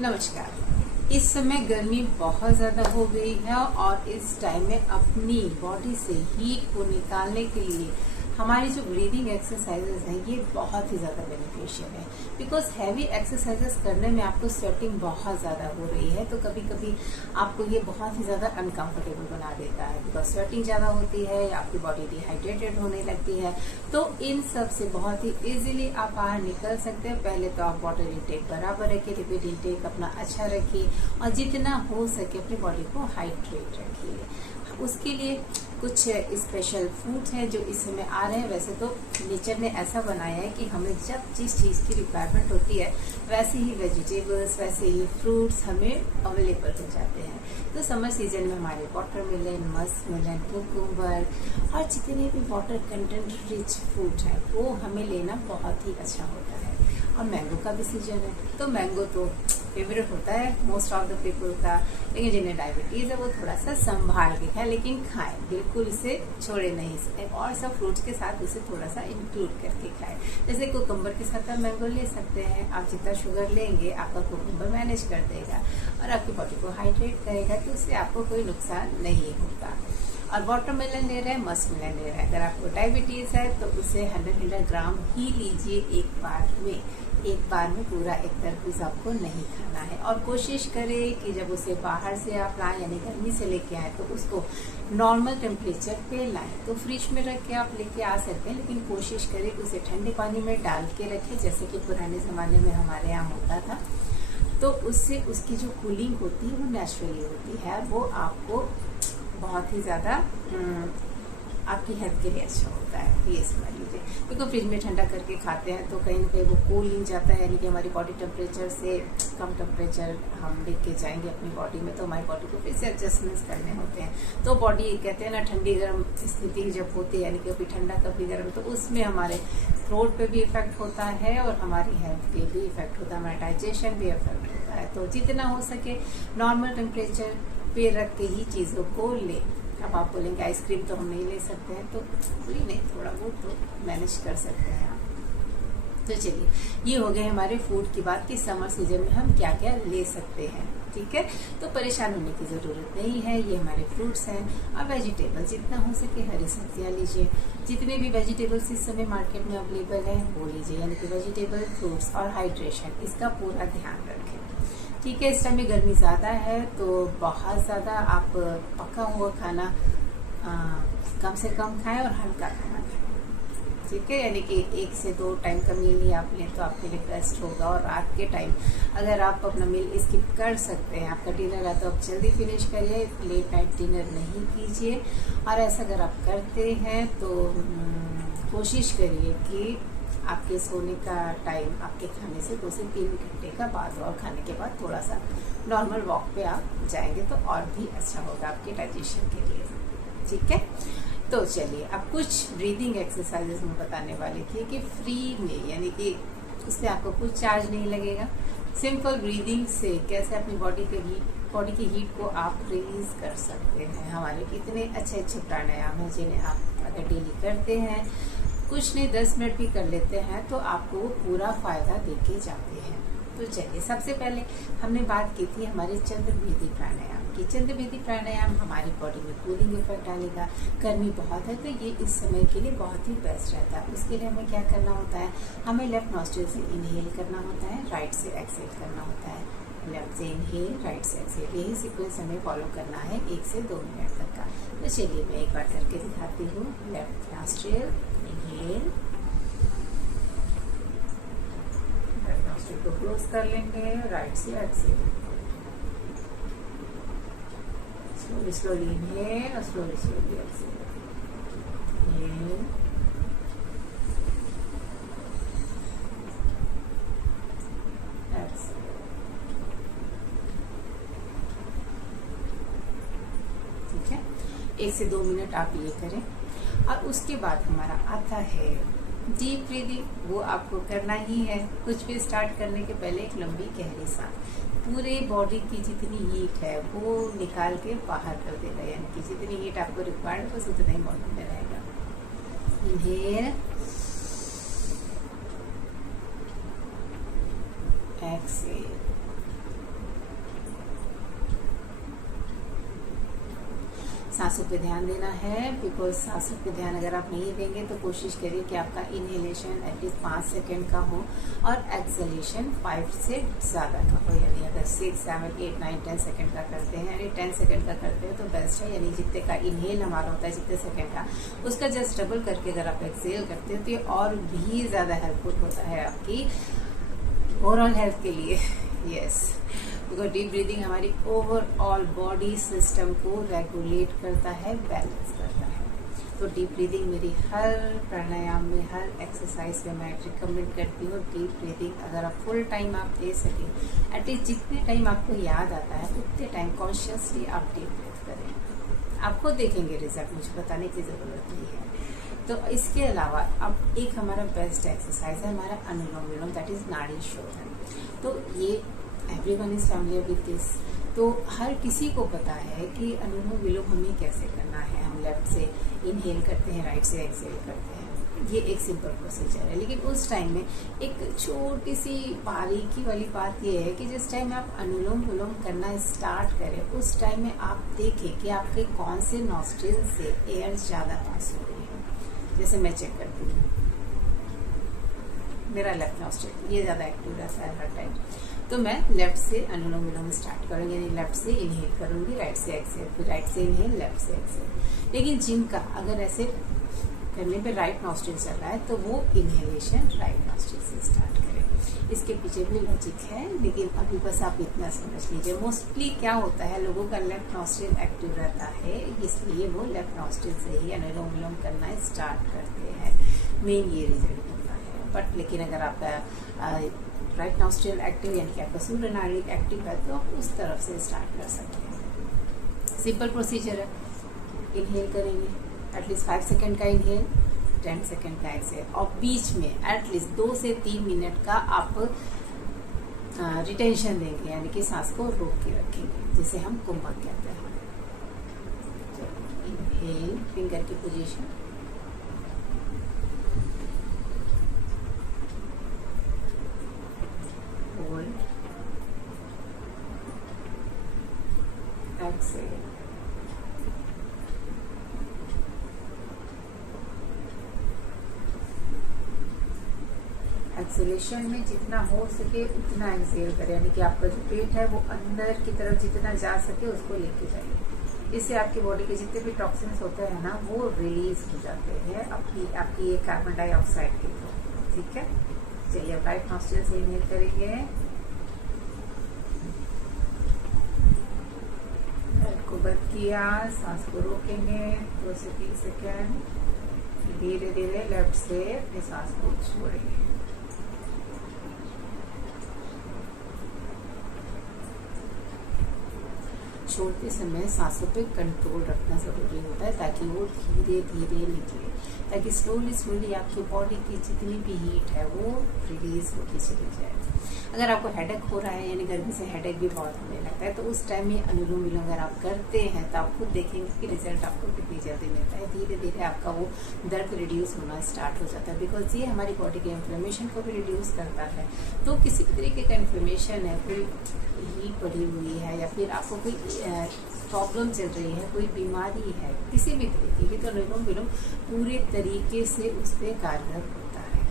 नमस्कार। इस समय गर्मी बहुत ज़्यादा हो गई है और इस टाइम में अपनी बॉडी से हीट को निकालने के लिए हमारी जो ब्रीदिंग एक्सरसाइजेज हैं ये बहुत ही ज़्यादा बेनिफिशियल है। बिकॉज हैवी एक्सरसाइजेस करने में आपको स्वेटिंग बहुत ज़्यादा हो रही है, तो कभी कभी आपको ये बहुत ही ज़्यादा अनकंफर्टेबल बना देता है। बिकॉज स्वेटिंग ज़्यादा होती है या आपकी बॉडी डिहाइड्रेटेड होने लगती है, तो इन सब से बहुत ही इजीली आप बाहर निकल सकते हैं। पहले तो आप वाटर इंटेक बराबर रखिए, लिक्विड इंटेक अपना अच्छा रखिए और जितना हो सके अपनी बॉडी को हाइड्रेट रखिए। उसके लिए कुछ स्पेशल फूड्स हैं जो इस समय आ रहे हैं। वैसे तो नेचर ने ऐसा बनाया है कि हमें जब जिस चीज़ की रिक्वायरमेंट होती है वैसे ही वेजिटेबल्स, वैसे ही फ्रूट्स हमें अवेलेबल हो जाते हैं। तो समर सीजन में हमारे वाटरमेलन, मस्कमेलन, कुकुम्बर और जितने भी वाटर कंटेंट रिच फ्रूट हैं वो हमें लेना बहुत ही अच्छा होता है। और मैंगो का भी सीजन है, तो मैंगो तो फेवरेट होता है मोस्ट ऑफ द पीपल का। लेकिन जिन्हें डायबिटीज़ है वो थोड़ा सा संभाल के खाएं, लेकिन खाएं, बिल्कुल इसे छोड़े नहीं सकते। और सब फ्रूट्स के साथ इसे थोड़ा सा इंक्लूड करके खाएं। जैसे कुकुम्बर के साथ आप मैंगो ले सकते हैं। आप जितना शुगर लेंगे आपका कुकुम्बर मैनेज कर देगा और आपकी बॉडी को हाइड्रेट करेगा, तो उससे आपको कोई नुकसान नहीं होगा। और वाटरमेलन ले रहे हैं, मस्कमेलन ले रहे हैं। अगर आपको डायबिटीज़ है तो उसे 100 ग्राम ही लीजिए एक बार में पूरा एक तरबूज आपको नहीं खाना है। और कोशिश करें कि जब उसे बाहर से आप लाएं यानी गर्मी से लेके आए तो उसको नॉर्मल टेम्परेचर पे लाएं। तो फ्रिज में रख के आप लेके आ सकते हैं, लेकिन कोशिश करें उसे ठंडे पानी में डाल के रखें, जैसे कि पुराने ज़माने में हमारे यहाँ होता था। तो उससे उसकी जो कूलिंग होती है वो नेचुरली होती है, वो आपको बहुत ही ज़्यादा आपकी हेल्थ के लिए अच्छा होता है। ये समझ लीजिए। क्योंकि फ्रिज में ठंडा करके खाते हैं तो कहीं ना कहीं वो कूलिंग जाता है, यानी कि हमारी बॉडी टेम्परेचर से कम टेम्परेचर हम लेके जाएंगे अपनी बॉडी में, तो हमारी बॉडी को फिर से एडजस्टमेंट्स करने होते हैं। तो बॉडी कहते हैं ना, ठंडी गर्म स्थिति जब होती है, यानी कि कभी ठंडा कभी गर्म, तो उसमें हमारे थ्रोट पे भी इफेक्ट होता है और हमारी हेल्थ पे भी इफेक्ट होता है, हमारा डाइजेशन भी इफेक्ट होता है। तो जितना हो सके नॉर्मल टेम्परेचर पे रख के ही चीज़ों को ले। अब आप बोलेंगे आइसक्रीम तो हम नहीं ले सकते हैं, तो पूरी नहीं, थोड़ा बहुत तो मैनेज कर सकते हैं आप। तो चलिए, ये हो गए हमारे फूड की बात कि समर सीजन में हम क्या क्या ले सकते हैं। ठीक है, तो परेशान होने की ज़रूरत नहीं है। ये हमारे फ्रूट्स हैं। और वेजिटेबल जितना हो सके हरी सब्जियाँ लीजिए। जितने भी वेजिटेबल्स इस समय मार्केट में अवेलेबल हैं वो लीजिए, यानी कि वेजिटेबल, फ्रूट्स और हाइड्रेशन, इसका पूरा ध्यान रखें। ठीक है, इस टाइम में गर्मी ज़्यादा है तो बहुत ज़्यादा आप पका हुआ खाना कम से कम खाएं और हल्का खाना खाएं। ठीक है, यानी कि 1 से 2 टाइम का मील ही आप लें तो आपके लिए बेस्ट होगा। और रात के टाइम अगर आप अपना मील स्किप कर सकते हैं, आपका डिनर है तो आप जल्दी फिनिश करिए, लेट नाइट डिनर नहीं कीजिए। और ऐसा अगर आप करते हैं तो कोशिश करिए कि आपके सोने का टाइम आपके खाने से 2 से 3 घंटे का बाद हो, और खाने के बाद थोड़ा सा नॉर्मल वॉक पे आप जाएंगे तो और भी अच्छा होगा आपके डाइजेशन के लिए। ठीक है, तो चलिए अब कुछ ब्रीदिंग एक्सरसाइजेस मैं बताने वाली थी कि फ्री में, यानी कि उससे आपको कुछ चार्ज नहीं लगेगा। सिंपल ब्रीदिंग से कैसे अपनी बॉडी की हीट को आप रिलीज कर सकते हैं। हमारे इतने अच्छे अच्छे प्राणायाम हैं जिन्हें आप अगर डेली करते हैं, कुछ नहीं 10 मिनट भी कर लेते हैं, तो आपको वो पूरा फायदा देके जाते हैं। तो चलिए, सबसे पहले हमने बात की थी हमारे चंद्रभेदी प्राणायाम की। चंद्रभेदी प्राणायाम हमारी बॉडी में कूलिंग इफेक्ट डालेगा। गर्मी बहुत है तो ये इस समय के लिए बहुत ही बेस्ट रहता है। उसके लिए हमें क्या करना होता है, हमें लेफ्ट नॉस्ट्रिल से इनहेल करना होता है, राइट से एक्सहेल करना होता है। लेफ्ट से इनहेल, राइट से एक्सहेल, यही सीक्वेंस हमें फॉलो करना है 1 से 2 मिनट तक का। तो चलिए मैं एक बार करके दिखाती हूँ। Left nostril inhale, left nostril को क्लोज कर लेंगे, राइट से एक्सहेल, स्लोली स्लोली इनहेल और slowly slowly exhale. Inhale, exhale. ठीक है, 1 से 2 मिनट आप ये करें। और उसके बाद हमारा आता है डीप ब्रीदिंग। वो आपको करना ही है। कुछ भी स्टार्ट करने के पहले एक लंबी गहरी सांस पूरे बॉडी की जितनी हीट है वो निकाल के बाहर कर देगा, यानी कि जितनी हीट आपको रिक्वायर्ड है बस उतना ही बॉडी में रहेगा। इनहेल, एक्सहेल, सांसों पे ध्यान देना है, बिकॉज सांसों पे ध्यान अगर आप नहीं देंगे तो कोशिश करिए कि आपका इनहेलेशन एटलीस्ट 5 सेकेंड का हो और एक्सहेलेशन 5 से ज़्यादा का हो। यानी अगर 6, 7, 8, 9, 10 सेकेंड का करते हैं, यानी 10 सेकेंड का करते हैं तो बेस्ट है। यानी जितने का इनहेल हमारा होता है, जितने सेकेंड का, उसका जस्ट डबल करके अगर आप एक्सहेल करते हो तो ये और भी ज़्यादा हेल्पफुल होता है आपकी ओवरऑल हेल्थ के लिए। यस, बिकॉज डीप ब्रीदिंग हमारी ओवरऑल बॉडी सिस्टम को रेगुलेट करता है, बैलेंस करता है। तो डीप ब्रीदिंग मेरी हर प्राणायाम में, हर एक्सरसाइज में मैं रिकमेंड करती हूँ डीप ब्रीदिंग। अगर आप फुल टाइम आप दे सकें, एटलीस्ट जितने टाइम आपको याद आता है उतने टाइम कॉन्शियसली आप डीप ब्रीथ करें। आप खुद देखेंगे रिजल्ट, मुझे बताने की ज़रूरत नहीं है। तो इसके अलावा अब एक हमारा बेस्ट एक्सरसाइज है हमारा अनुलोम विलोम, दैट इज नाड़ी शोधन। तो ये everyone is familiar with this. तो हर किसी को पता है कि अनुलोम विलोम हमें कैसे करना है। हम लेफ्ट से इनहेल करते हैं, राइट से एक्सहेल करते हैं। ये एक सिंपल प्रोसीजर है, लेकिन उस टाइम में एक छोटी सी बारीकी वाली बात ये है कि जिस टाइम आप अनुलोम विलोम करना स्टार्ट करें, उस टाइम में आप देखें कि आपके कौन से नॉस्ट्रिल से एयर ज़्यादा पास हो रही है। जैसे मैं चेक करती हूँ, मेरा लेफ्ट नॉस्ट्रिल ये ज़्यादा एक्टिव रहता है हर टाइम, तो मैं लेफ्ट से अनुलोम विलोम स्टार्ट करूँगी। यानी लेफ्ट से इनहेल करूँगी, राइट से एक्सहेल, फिर राइट से इनहेल, लेफ्ट से एक्सहेल। लेकिन जिनका अगर ऐसे करने पे राइट नॉस्ट्रिल चल रहा है तो वो इनहेलेशन राइट नॉस्ट्रिल से स्टार्ट करें। इसके पीछे भी लॉजिक है, लेकिन अभी बस आप इतना समझ लीजिए। मोस्टली क्या होता है, लोगों का लेफ्ट नॉस्ट्रिल एक्टिव रहता है, इसलिए वो लेफ्ट नॉस्ट्रिल से ही अनुलोम विलोम करना स्टार्ट करते हैं। मेन ये रीजन होता है। बट लेकिन अगर आपका राइट नॉस्ट्रिल एक्टिव, यानी कि आपका सूर्य नाड़ी एक्टिव है, तो आप उस तरफ से स्टार्ट कर सकते हैं। सिंपल प्रोसीजर है। इनहेल करेंगे, एटलीस्ट 5 सेकेंड का इनहेल, 10 सेकेंड का एक्सहेल, और बीच में एटलीस्ट 2 से 3 मिनट का आप रिटेंशन देंगे, यानी कि सांस को रोक के रखेंगे, जिसे हम कुंभक कहते हैं। इनहेल, फिंगर की पोजीशन, होल्ड, एक्सहेल। एक्सेलेशन में जितना हो सके उतना एक्सहेल करें, यानी कि आपका जो पेट है वो अंदर की तरफ जितना जा सके उसको लेके जाइए। इससे आपकी बॉडी के जितने भी टॉक्सिन्स होते हैं ना, वो रिलीज हो जाते हैं आपकी ये कार्बन डाइऑक्साइड के थ्रू। ठीक है, चलिए अब राइट नॉस्ट्रिल से इनहेल करेंगे, को बंद किया, सांस को रोकेंगे 2 से 3 सेकेंड, धीरे धीरे लेफ्ट से अपनी सांस को छोड़ेंगे। छोड़ते समय सांसों पे कंट्रोल रखना जरूरी होता है, ताकि वो धीरे धीरे निकले, ताकि स्लोली आपकी बॉडी की जितनी भी हीट है वो रिलीज होती चली जाए। अगर आपको हेडेक हो रहा है, यानी गर्मी से हेडेक भी बहुत होने लगता है, तो उस टाइम में अनुलोम विलोम अगर आप करते हैं तो आप खुद देखेंगे कि रिजल्ट आपको कितनी जल्दी मिलता है। धीरे धीरे आपका वो दर्द रिड्यूस होना स्टार्ट हो जाता है, बिकॉज ये हमारी बॉडी के इन्फ्लेमेशन को भी रिड्यूस करता है। तो किसी भी तरीके का इन्फ्लेमेशन है, कोई हीट बढ़ी हुई है, या फिर आपको कोई प्रॉब्लम चल रही है, कोई बीमारी है किसी भी तरीके की, तो अनुलोम विलोम पूरे तरीके से उस पर कारगर होता है।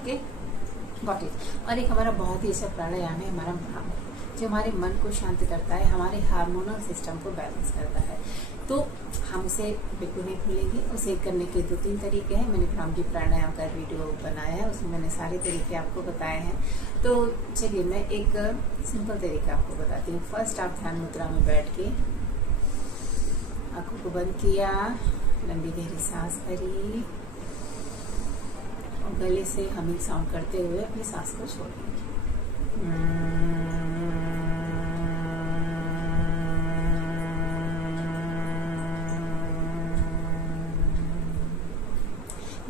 Okay, got it. और एक हमारा बहुत ही अच्छा प्राणायाम है हमारा भ्रामर, जो हमारे मन को शांत करता है, हमारे हार्मोनल सिस्टम को बैलेंस करता है। तो हम उसे बिल्कुल नहीं भूलेंगे। उसे करने के 2-3 तरीके हैं। मैंने भ्रामरी प्राणायाम का वीडियो बनाया है, उसमें मैंने सारे तरीके आपको बताए हैं। तो चलिए मैं एक सिंपल तरीका आपको बताती हूँ। फर्स्ट आप ध्यान मुद्रा में बैठ के आंखों को बंद किया, लंबी गहरी सांस भरी और गले से हमिंग साउंड करते हुए अपनी सांस को छोड़िए।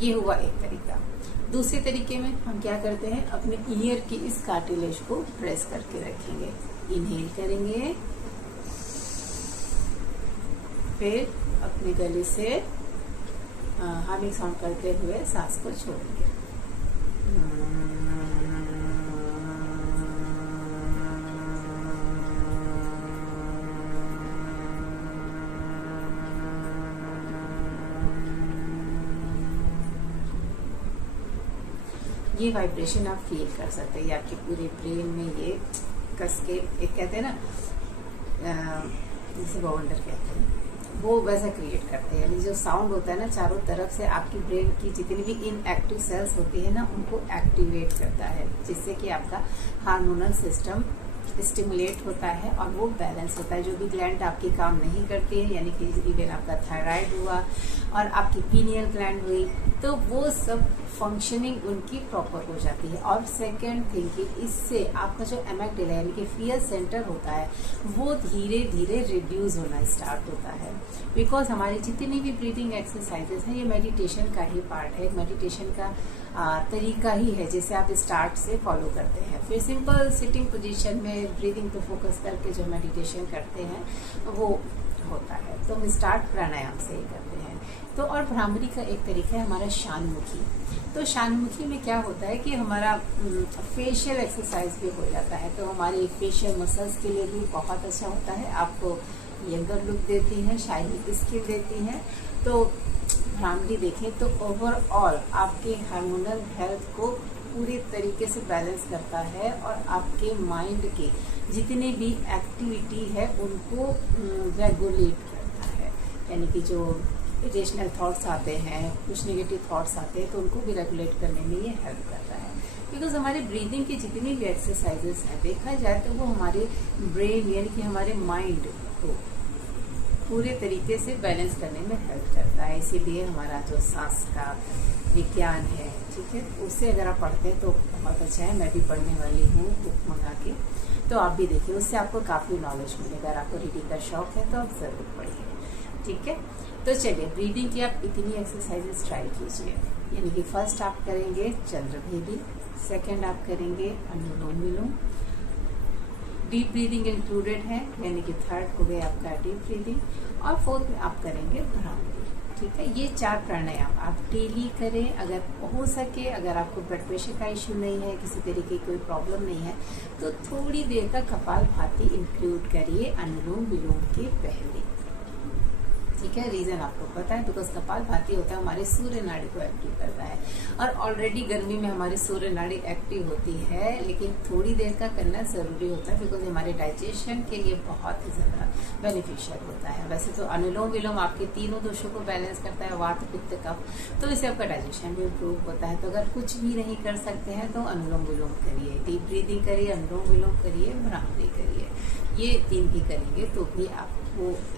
ये हुआ एक तरीका। दूसरे तरीके में हम क्या करते हैं, अपने ईयर की इस कार्टिलेज को प्रेस करके रखेंगे। इनहेल करेंगे, फिर अपने गले से हमिंग साउंड करते हुए सांस को छोड़ेंगे। ये वाइब्रेशन आप फील कर सकते हैं। ये आपके पूरे ब्रेन में ये कस के, एक कहते हैं ना जिसे बवंडर कहते हैं, वो वैसा क्रिएट करते हैं। यानी जो साउंड होता है ना, चारों तरफ से आपकी ब्रेन की जितनी भी इनएक्टिव सेल्स होती है ना, उनको एक्टिवेट करता है, जिससे कि आपका हार्मोनल सिस्टम स्टिमुलेट होता है और वो बैलेंस होता है। जो भी ग्लैंड आपकी काम नहीं करती है, यानी कि इवन आपका थायराइड हुआ और आपकी पीनियल ग्लैंड हुई, तो वो सब फंक्शनिंग उनकी प्रॉपर हो जाती है। और सेकंड थिंग कि इससे आपका जो एमिग्डाला यानी कि फियर सेंटर होता है, वो धीरे धीरे रिड्यूस होना स्टार्ट होता है। बिकॉज हमारी जितनी भी ब्रीदिंग एक्सरसाइजेस हैं, ये मेडिटेशन का ही पार्ट है, मेडिटेशन का तरीका ही है, जिसे आप स्टार्ट से फॉलो करते हैं। फिर सिंपल सिटिंग पोजीशन में ब्रीदिंग पे फोकस करके जो मेडिटेशन करते हैं वो होता है। तो हम स्टार्ट प्राणायाम से ही करते हैं। तो और भ्रामरी का एक तरीका है हमारा शानमुखी। तो शानमुखी में क्या होता है कि हमारा फेशियल एक्सरसाइज भी हो जाता है, तो हमारे फेशियल मसल्स के लिए भी बहुत अच्छा होता है, आपको यंगर लुक देती है, शाइनी स्किन देती है। तो भ्रामरी देखें तो ओवरऑल आपके हार्मोनल हेल्थ को पूरी तरीके से बैलेंस करता है और आपके माइंड के जितने भी एक्टिविटी है उनको रेगुलेट करता है। यानी कि जो इरेशनल थॉट्स आते हैं, कुछ नेगेटिव थॉट्स आते हैं, तो उनको भी रेगुलेट करने में ये हेल्प करता है। बिकॉज हमारे ब्रीदिंग की जितनी भी एक्सरसाइजेस हैं, देखा जाए तो वो हमारे ब्रेन यानी कि हमारे माइंड को पूरे तरीके से बैलेंस करने में हेल्प करता है। इसीलिए हमारा जो सांस का विज्ञान है, ठीक है, उससे अगर आप पढ़ते हैं तो बहुत अच्छा है। मैं भी पढ़ने वाली हूँ बुक मंगा के, तो आप भी देखिए, उससे आपको काफ़ी नॉलेज मिलेगा। अगर आपको रीडिंग का शौक है तो आप ज़रूर पढ़िए, ठीक है। तो चलिए, ब्रीदिंग की आप इतनी एक्सरसाइजेस ट्राई कीजिए। यानी कि फर्स्ट आप करेंगे चंद्रभेदी, सेकेंड आप करेंगे अनुलोम विलोम, डीप ब्रीदिंग इंक्लूडेड है, यानी कि थर्ड हो गया आपका डीप ब्रीदिंग, और फोर्थ में आप करेंगे भ्रामरी, ठीक है। ये 4 प्राणायाम आप डेली करें अगर हो सके। अगर आपको ब्लड प्रेशर का इश्यू नहीं है, किसी तरीके की कोई प्रॉब्लम नहीं है, तो थोड़ी देर का कपालभाति इंक्लूड करिए अनुलोम विलोम के पहले, ठीक है। रीजन आपको पता है, बिकॉज कपालभाति होता है हमारे सूर्य नाड़ी को एक्टिव करता है, और ऑलरेडी गर्मी में हमारी सूर्य नाड़ी एक्टिव होती है, लेकिन थोड़ी देर का करना जरूरी होता है, बिकॉज हमारे डाइजेशन के लिए बहुत ही ज्यादा बेनिफिशियल होता है। वैसे तो अनुलोम विलोम आपके तीनों दोषों को बैलेंस करता है, वात पित्त कफ, तो इससे आपका डाइजेशन भी इम्प्रूव होता है। तो अगर कुछ भी नहीं कर सकते हैं तो अनुलोम विलोम करिए, डीप ब्रीदिंग करिए, अनुलोम विलोम करिए, भ्रामरी करिए। ये 3 भी करेंगे तो भी आपको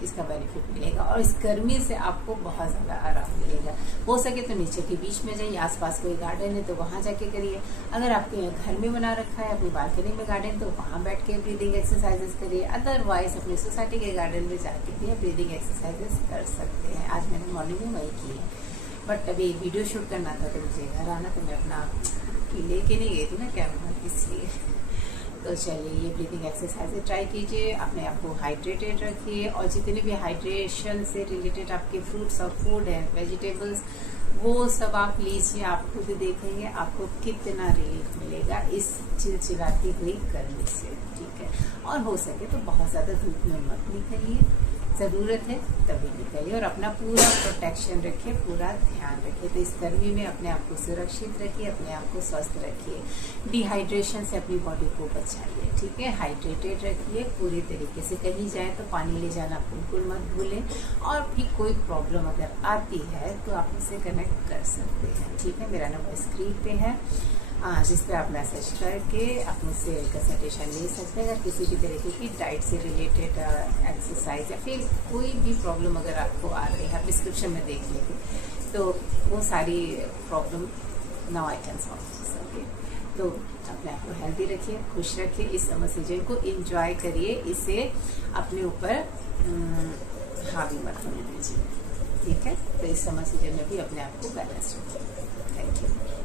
इसका बेनिफिट मिलेगा, और इस गर्मी से आपको बहुत ज़्यादा आराम मिलेगा। हो सके तो नीचे के बीच में जाइए, आसपास कोई गार्डन है तो वहाँ जाके करिए। अगर आपके घर में बना रखा है अपनी बालकनी में गार्डन, तो वहाँ बैठ के ब्रीदिंग एक्सरसाइजेस करिए। अदरवाइज अपनी सोसाइटी के गार्डन में जाके भी ब्रीदिंग एक्सरसाइजेस कर सकते हैं। आज मैंने मॉर्निंग में वही की है, बट अभी वीडियो शूट करना था तो मुझे घर आना, तो मैं अपना लेके नहीं गई थी ना कैमरा, इसलिए। तो चलिए, ये ब्रीदिंग एक्सरसाइज ट्राई कीजिए, अपने आप को हाइड्रेटेड रखिए, और जितने भी हाइड्रेशन से रिलेटेड आपके फ्रूट्स और फूड हैं, वेजिटेबल्स, वो सब आप लीजिए। आप खुद देखेंगे आपको कितना रिलीफ मिलेगा इस चिलचिलाती हुई गर्मी से, ठीक है। और हो सके तो बहुत ज़्यादा धूप में मत निकलिए, ज़रूरत है तभी निकलिए, और अपना पूरा प्रोटेक्शन रखिए, पूरा ध्यान रखिए। तो इस गर्मी में अपने आप को सुरक्षित रखिए, अपने आप को स्वस्थ रखिए, डिहाइड्रेशन से अपनी बॉडी को बचाइए, ठीक है। हाइड्रेटेड रखिए पूरी तरीके से। कहीं जाए तो पानी ले जाना बिल्कुल मत भूलें, और भी कोई प्रॉब्लम अगर आती है तो आप मुझसे कनेक्ट कर सकते हैं, ठीक है। मेरा नंबर स्क्रीन पे है, जिस पे आप मैसेज करके आप मुझसे कंसल्टेशन ले सकते हैं। अगर किसी भी तरीके की डाइट से रिलेटेड एक्सरसाइज या फिर कोई भी प्रॉब्लम अगर आपको आ रही है, आप डिस्क्रिप्शन में देख लेंगे, तो वो सारी problem now I can solve. तो अपने आप को हेल्दी रखिए, खुश रखिए, इस समर सीजन को एंजॉय करिए, इसे अपने ऊपर हावी मत होने दीजिए, ठीक है। तो इस समर सीजन में भी अपने आप को बैलेंस रखिए। Thank you.